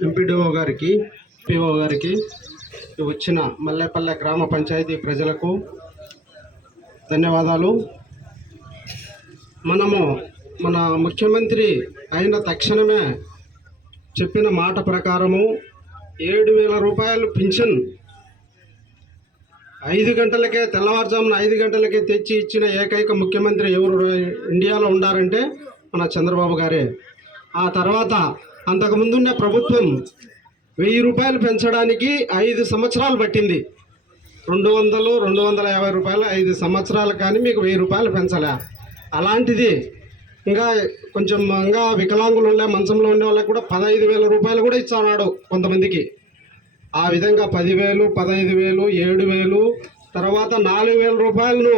MPDO గారికి, PO గారికి, వచ్చిన మల్లేపల్లె గ్రామ పంచాయతీ ప్రజలకు ధన్యవాదాలు. మనము మన ముఖ్యమంత్రి అయిన తక్షణమే చెప్పిన మాట ప్రకారము 7,000 రూపాయలు పింఛన్ 5 గంటలకే, తెల్లవారుజామున 5 గంటలకే తెచ్చి ఇచ్చిన ఏకైక ముఖ్యమంత్రి ఎవరు ఇండియాలో ఉండారంటే మన చంద్రబాబు గారే. ఆ తర్వాత అంతకుముందున్న ప్రభుత్వం 1,000 రూపాయలు పెంచడానికి 5 సంవత్సరాలు పట్టింది. 200, 250 రూపాయలు 5 సంవత్సరాలు, కానీ మీకు 1,000 రూపాయలు పెంచలే. అలాంటిది ఇంకా వికలాంగులు ఉండే, మంచంలో ఉండే వాళ్ళకి కూడా 15,000 రూపాయలు కూడా ఇచ్చాడు కొంతమందికి. ఆ విధంగా 10,000, 15,000, 7,000, తర్వాత 4,000 రూపాయలను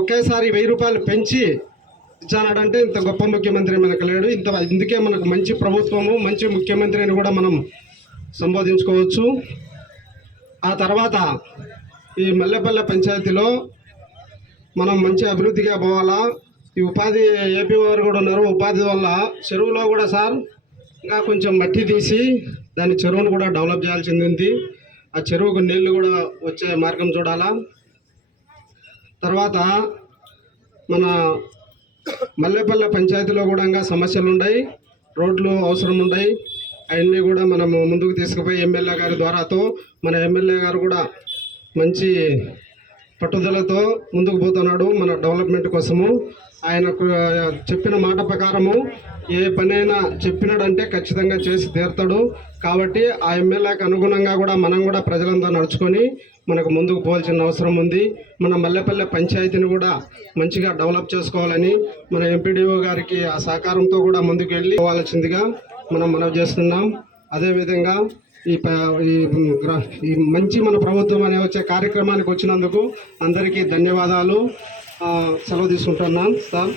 ఒకేసారి 1,000 రూపాయలు పెంచి ఇచ్చానంటే ఇంత గొప్ప ముఖ్యమంత్రి మనకు లేడు. ఇందుకే మనకు మంచి ప్రభుత్వము, మంచి ముఖ్యమంత్రి అని కూడా మనం సంబోధించుకోవచ్చు. ఆ తర్వాత ఈ మల్లెపల్లె పంచాయతీలో మనం మంచి అభివృద్ధిగా పోవాలా. ఈ ఉపాధి ఏపీ వారు కూడా ఉన్నారు. ఉపాధి వల్ల చెరువులో కూడా సార్ ఇంకా కొంచెం మట్టి తీసి దాని చెరువును కూడా డెవలప్ చేయాల్సింది ఉంది. ఆ చెరువుకు నీళ్లు కూడా వచ్చే మార్గం చూడాలా. తర్వాత మన మల్లెపల్లె పంచాయతీలో కూడా ఇంకా సమస్యలు ఉన్నాయి, రోడ్లు అవసరం ఉన్నాయి. అవన్నీ కూడా మనము ముందుకు తీసుకుపోయి ఎమ్మెల్యే గారి ద్వారాతో మన ఎమ్మెల్యే గారు కూడా మంచి పట్టుదలతో ముందుకు పోతున్నాడు మన డెవలప్మెంట్ కోసము. ఆయనకు చెప్పిన మాట ప్రకారము ఏ పనైనా చెప్పినాడంటే ఖచ్చితంగా చేసి తీరుతాడు. కాబట్టి ఆ ఎమ్మెల్యేకి అనుగుణంగా కూడా మనం కూడా ప్రజలంతా నడుచుకొని మనకు ముందుకు పోవాల్సిన అవసరం ఉంది. మన మల్లెపల్లె పంచాయతీని కూడా మంచిగా డెవలప్ చేసుకోవాలని మన ఎంపీడీఓ గారికి ఆ సహకారంతో కూడా ముందుకు వెళ్ళి పోవాల్సిందిగా మనం మనవి చేస్తున్నాం. అదేవిధంగా ఈ మంచి మన ప్రభుత్వం అనే వచ్చే కార్యక్రమానికి వచ్చినందుకు అందరికీ ధన్యవాదాలు. సెలవు తీసుకుంటున్నాను సార్.